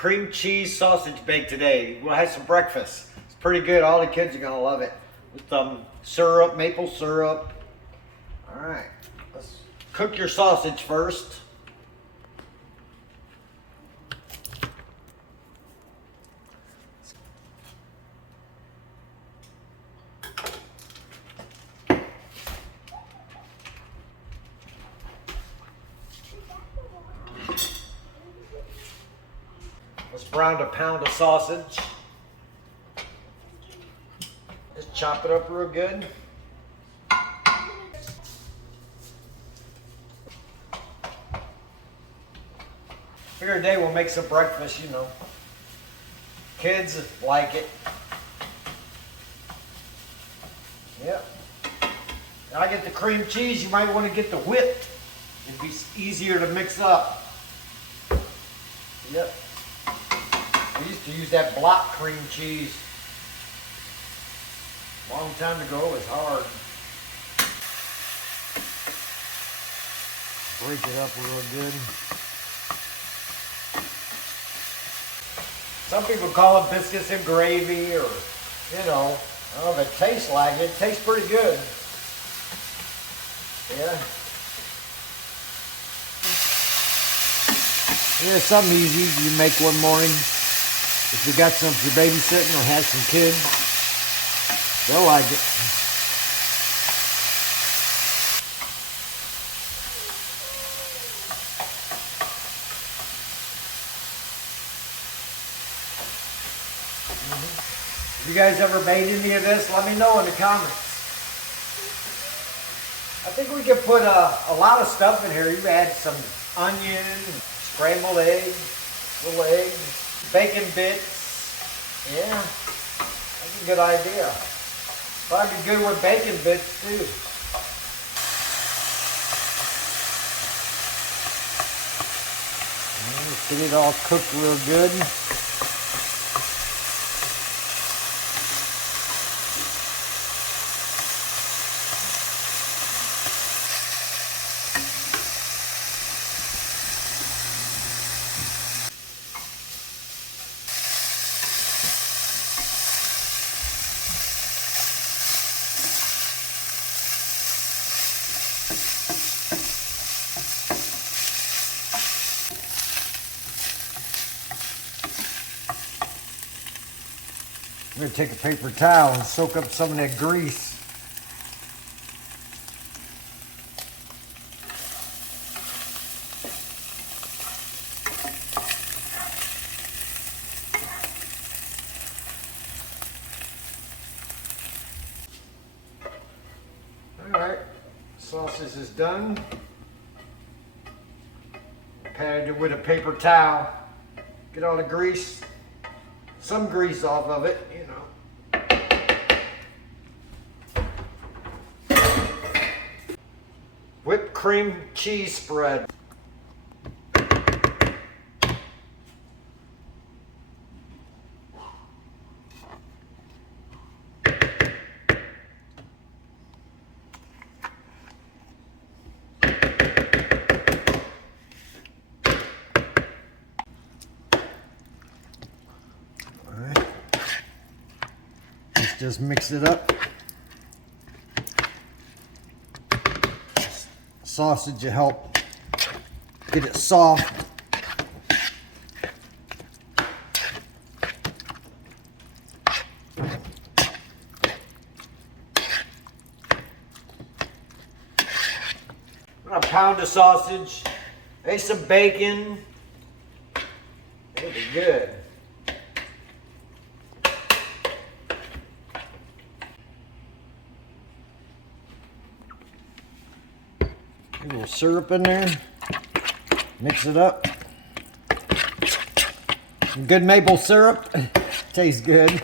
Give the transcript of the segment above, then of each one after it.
cream cheese sausage bake today. We'll have some breakfast. It's pretty good. All the kids are gonna love it. With syrup, maple syrup. All right, let's cook your sausage first. Let's brown a pound of sausage. Just chop it up real good. Figure today we'll make some breakfast, you know. Kids like it. Yep. Now I get the cream cheese, you might want to get the whipped. It'd be easier to mix up. Yep. We used to use that block cream cheese. Long time ago, it was hard. Break it up real good. Some people call it biscuits and gravy, or, you know, I don't know if it tastes like it. It tastes pretty good. Yeah. Here's something easy you make one morning. If you got some, if you're babysitting or have some kids, they'll like it. If you guys ever made any of this, let me know in the comments. I think we could put a lot of stuff in here. You add some onion, scrambled eggs, little eggs, bacon bits. Yeah, that's a good idea. Probably be good with bacon bits too. Let's get it all cooked real good. I'm going to take a paper towel and soak up some of that grease. Alright, sausage is done. Patted it with a paper towel. Get all the grease. Some grease off of it, you know. Whipped cream cheese spread. Just mix it up. Sausage will help get it soft. A pound of sausage, maybe some bacon. It'll be good. A little syrup in there. Mix it up. Some good maple syrup. Tastes good.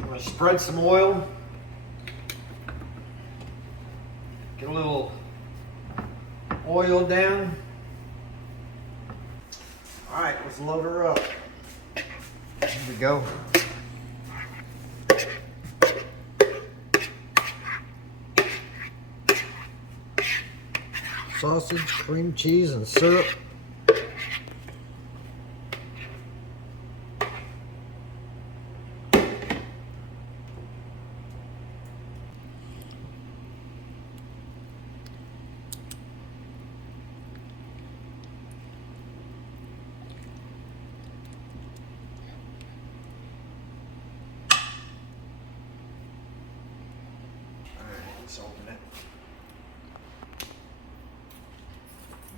I'm going to spread some oil. Get a little oil down. All right, let's load her up. Here we go. Sausage, cream cheese, and syrup. Let's open it.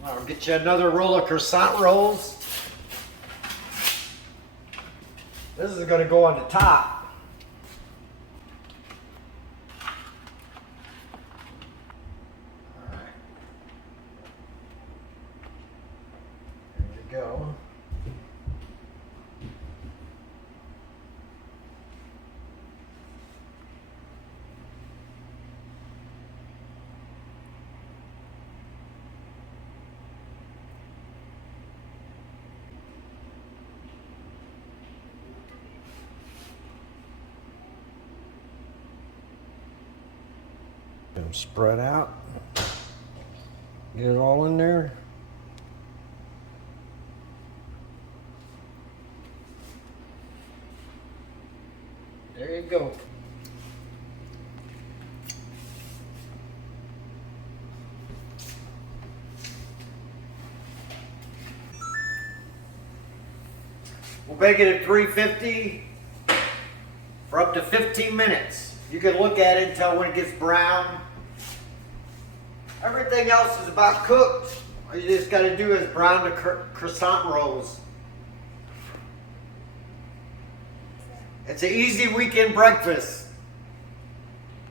I'll get you another roll of croissant rolls. This is going to go on the top. All right. There you go. Get them spread out. Get it all in there. There you go. We'll bake it at 350 for up to 15 minutes. You can look at it until when it gets brown. Everything else is about cooked. All you just got to do is brown the croissant rolls. It's an easy weekend breakfast.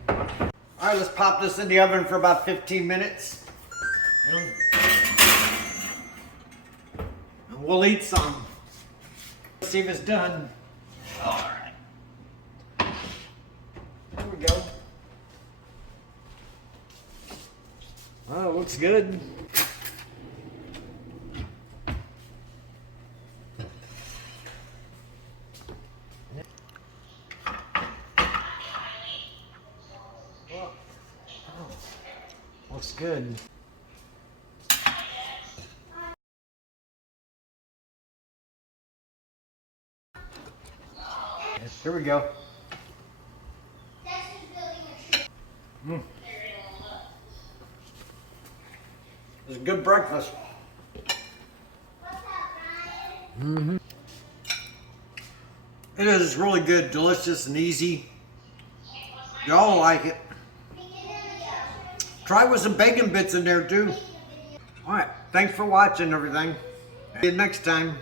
All right, let's pop this in the oven for about 15 minutes. And we'll eat some. Let's see if it's done. All right. There we go. Oh, looks good. Looks good. Here we go. It's a good breakfast. Mm-hmm. It is really good, delicious, and easy. Y'all like it. Try with some bacon bits in there too. All right, thanks for watching everything. See you next time.